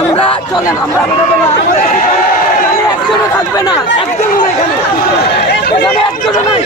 আমরা চলেন, আমরা একজনও থাকবে না, একজনও এখানে একজনও নাই।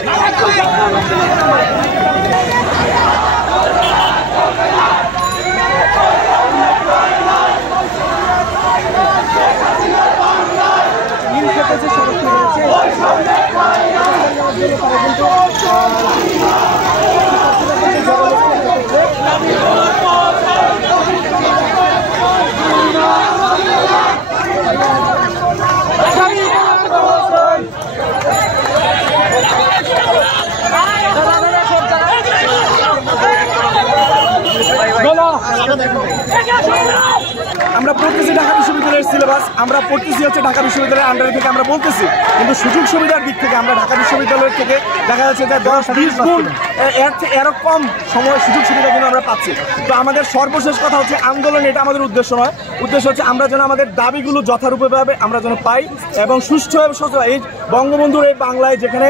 আমরা পড়তেছি ঢাকা বিশ্ববিদ্যালয়ের সিলেবাস, আমরা পড়তেছি হচ্ছে ঢাকা বিশ্ববিদ্যালয়ের আন্ডারে থেকে আমরা বলতেছি, কিন্তু সুযোগ সুবিধার দিক থেকে আমরা ঢাকা বিশ্ববিদ্যালয়ের থেকে দেখা যাচ্ছে যে 10-20 গুণ এরও কম সময় সুযোগ সুবিধা কিন্তু আমরা পাচ্ছি। তো আমাদের সর্বশেষ কথা হচ্ছে আন্দোলন, এটা আমাদের উদ্দেশ্য নয়। উদ্দেশ্য হচ্ছে আমরা যেন আমাদের দাবিগুলো যথারূপভাবে আমরা যেন পাই এবং সুষ্ঠুভাবে এই বঙ্গবন্ধুর এই বাংলায় যেখানে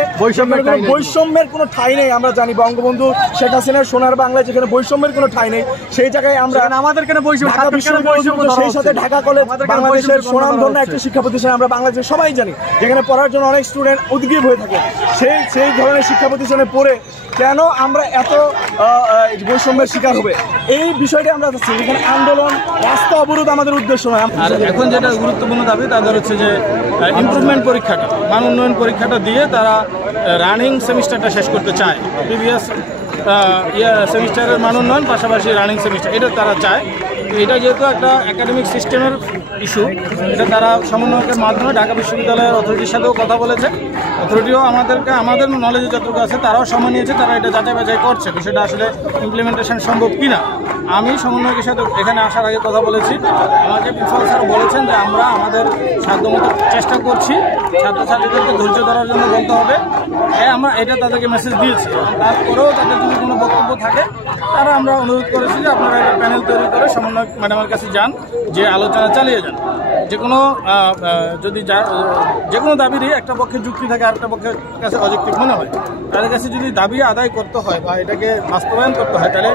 বৈষম্যের কোনো ঠাঁই নেই, আমরা জানি বঙ্গবন্ধু শেখ হাসিনার সোনার বাংলায় যেখানে বৈষম্যের কোনো ঠাঁই নেই, সেই জায়গায় আমরা আমাদের সেই সাথে ঢাকা কলেজ বাংলাদেশের সুনামধন্য একটা শিক্ষা প্রতিষ্ঠান, আমরা বাংলাদেশের সবাই জানি, যেখানে পড়ার জন্য অনেক স্টুডেন্ট উদ্গ্রীব হয়ে থাকে। সেই ধরনের শিক্ষা প্রতিষ্ঠানে পড়ে কেন আমরা এত বৈষম্যের শিকার হবে, এই বিষয়টি আমরা চাচ্ছি। এখানে আন্দোলন, রাস্তা অবরোধ আমাদের উদ্দেশ্য নয়। আর এখন যেটা গুরুত্বপূর্ণ দাবি তাদের হচ্ছে যে ইমপ্রুভমেন্ট পরীক্ষাটা, মান উন্নয়ন পরীক্ষাটা দিয়ে তারা রানিং সেমিস্টারটা শেষ করতে চায়। প্রিভিয়াস সেমিস্টারের মান উন্নয়ন পাশাপাশি রানিং সেমিস্টার, এটা তারা চায়। এটা যেহেতু একটা একাডেমিক সিস্টেমের ইস্যু, এটা তারা সমন্বয়কের মাধ্যমে ঢাকা বিশ্ববিদ্যালয়ের অথরিটির সাথেও কথা বলেছে। অথরিটিও আমাদের নলেজে যতটুকু আছে তারাও সময় নিয়েছে, তারা এটা যাচাই বাছাই করছে বিষয়টা আসলে ইমপ্লিমেন্টেশন সম্ভব কিনা। আমি সমন্বয়কের সাথে এখানে আসার আগে কথা বলেছি, আমাকে প্রিন্সিপাল স্যার বলেছেন যে আমরা আমাদের সাধ্যমতো চেষ্টা করছি, ছাত্রছাত্রীদেরকে ধৈর্য ধরার জন্য বলতে হবে। আমরা এটা তাদেরকে মেসেজ দিয়েছি। তারপরেও তাদের যদি কোনো বক্তব্য থাকে তারা আমরা অনুরোধ করেছি যে আপনারা একটা প্যানেল তৈরি করে সমন্বয় ম্যাডামের কাছে যান, যে আলোচনা চালিয়ে যান। যে কোনো দাবিরই একটা পক্ষে যুক্তি থাকে, আরেকটা পক্ষের কাছে অযৌক্তিক মনে হয়, তাদের কাছে যদি দাবি আদায় করতে হয় বা এটাকে বাস্তবায়ন করতে হয়, তাহলে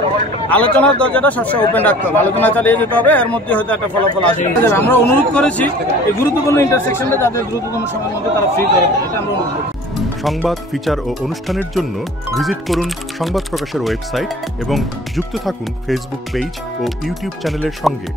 আলোচনার দরজাটা সবসময় ওপেন রাখতে হবে, আলোচনা চালিয়ে যেতে হবে। এর মধ্যে হয়তো একটা ফলাফল আসবে। আমরা অনুরোধ করেছি এই গুরুত্বপূর্ণ ইন্টারসেকশনটা তাদের দ্রুততম সময়ের মধ্যে তারা ফ্রি করে দেয়, এটা আমরা অনুরোধ করি। সংবাদ, ফিচার ও অনুষ্ঠানের জন্য ভিজিট করুন সংবাদ প্রকাশের ওয়েবসাইট এবং যুক্ত থাকুন ফেসবুক পেজ ও ইউটিউব চ্যানেলের সঙ্গে।